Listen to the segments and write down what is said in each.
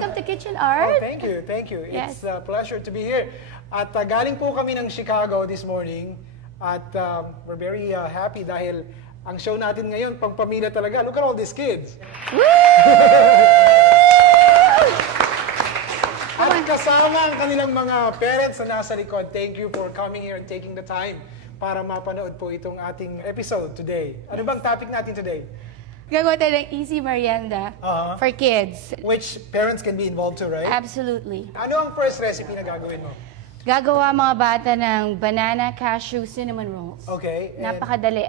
welcome to Kitchen Art. Oh, thank you, thank you. Yes. It's a pleasure to be here. At galing po kami ng Chicago this morning at we're very happy dahil ang show natin ngayon, pangpamilya talaga. Look at all these kids. At kasama ang kanilang mga parents na nasa likod. Thank you for coming here and taking the time para mapanood po itong ating episode today. Ano bang topic natin today? Gagawa tayo ng easy merienda for kids. Which parents can be involved too, right? Absolutely. Ano ang first recipe na gagawin mo? Gagawa mga bata ng banana cashew cinnamon rolls. Okay. And Napakadali.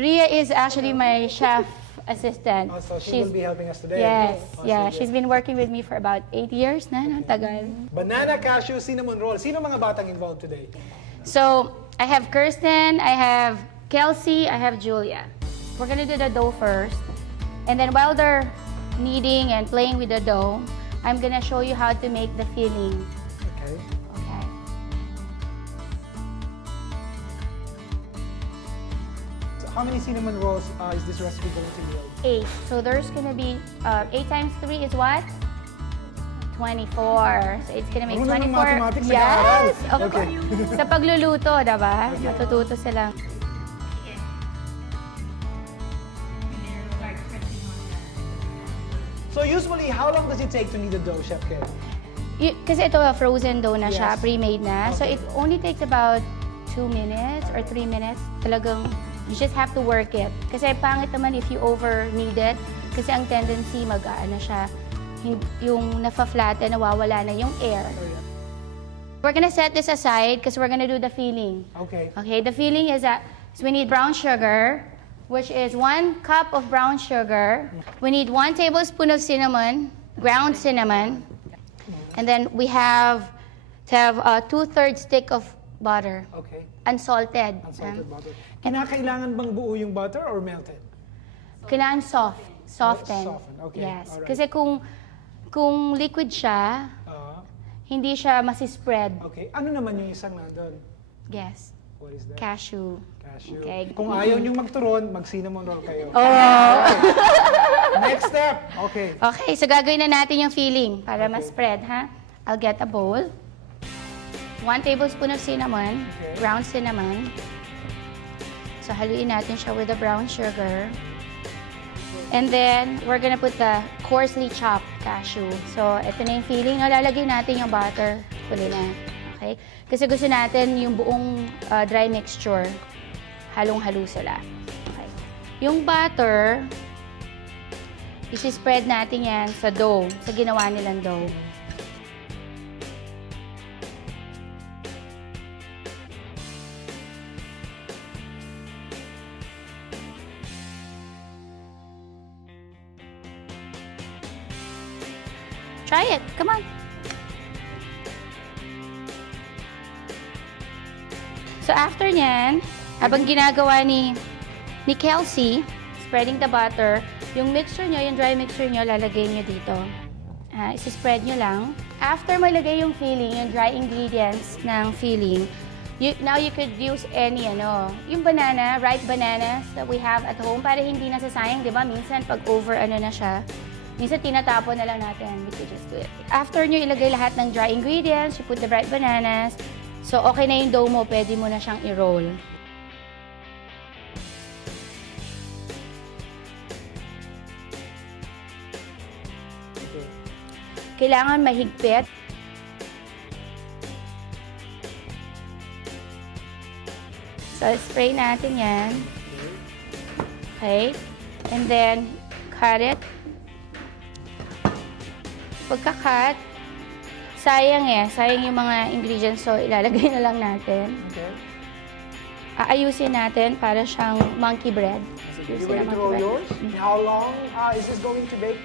Rhea is actually my chef assistant. so she will be helping us today. Yes, Oh, yeah. sige. She's been working with me for about 8 years na, tagal. Banana cashew cinnamon roll. Sino mga batang involved today? So, I have Kirsten, I have Kelsey, I have Julia. We're gonna do the dough first. And then while they're kneading and playing with the dough, I'm gonna show you how to make the filling. Okay. Okay. So how many cinnamon rolls is this recipe going to yield? 8. So there's gonna be 8 times 3 is what? 24. So it's gonna make Marunong ng 24. mathematics sa Yes. kaaral. Okay. Sa pagluluto, diba? Matututo sila. So usually, how long does it take to knead the dough, Chef Ken? Kasi ito frozen dough na siya, Yes. pre-made na. So Okay. it only takes about 2 minutes or 3 minutes. Talagang you just have to work it. Kasi pangit naman if you over knead it. Kasi ang tendency mag-aano siya, yung nafa-flatten, nawawala na yung air. Oh, yeah. We're gonna set this aside because we're gonna do the filling. Okay. Okay, the filling is that so we need brown sugar, which is 1 cup of brown sugar. We need 1 tablespoon of cinnamon, ground cinnamon. And then we have to have a 2/3 stick of butter, Okay. unsalted. Unsalted butter. Kinakailangan bang buo yung butter or melted? Kailangan soften. Soften, okay. Yes. Alright. Kasi kung liquid siya, hindi siya masispread. Okay. Ano naman yung isang nandun? Yes. What is that? Cashew. Cashew. Okay. Kung ayaw niyong magturon, mag-cinnamon roll kayo. Oh! Next step. Okay. Okay, so gagawin na natin yung filling para ma-spread, ha? I'll get a bowl. 1 tablespoon of cinnamon, Okay. ground cinnamon. So haluin natin siya with the brown sugar. And then, we're gonna put the coarsely chopped cashew. So, ito na yung filling. Lalagay natin yung butter. Huli na. Okay? Kasi gusto natin yung buong dry mixture. Halong-halo sila. Okay. Yung butter, isi-spread natin yan sa dough. Sa ginawa nilang dough. Try it. Come on. So after nyan, habang ginagawa ni Kelsey, spreading the butter, yung mixture nyo, yung dry mixture nyo, lalagay nyo dito. Isi-spread nyo lang. After mo ilagay yung filling, yung dry ingredients ng filling, now you could use any, yung banana, ripe bananas that we have at home para hindi nasasayang, di ba? Minsan pag over na siya, minsan tinatapon na lang natin. We could just do it. After nyo ilagay lahat ng dry ingredients, you put the ripe bananas, so okay na yung dough mo, pwede mo na siyang i-roll. Okay. Kailangan mahigpit. So, spray natin yan. Okay? And then, cut it. Pagka-cut, sayang yung mga ingredients, so ilalagay na lang natin. Okay. Aayusin natin para siyang monkey bread. You ready to roll yours? How long is this going to bake,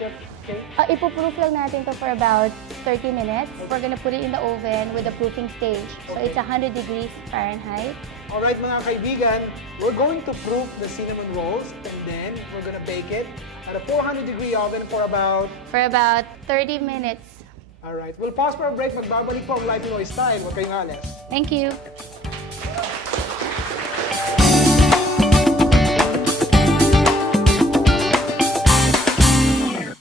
Chef Kay? Ipoproof lang natin to for about 30 minutes. We're gonna put it in the oven with the proofing stage. So Okay. it's 100 degrees Fahrenheit. Alright mga kaibigan, we're going to proof the cinnamon rolls and then we're gonna bake it at a 400-degree oven for about... For about 30 minutes. Alright, we'll pause for a break. Magbabalik po ang Live Pinoy Style. Huwag kayong alas. Thank you.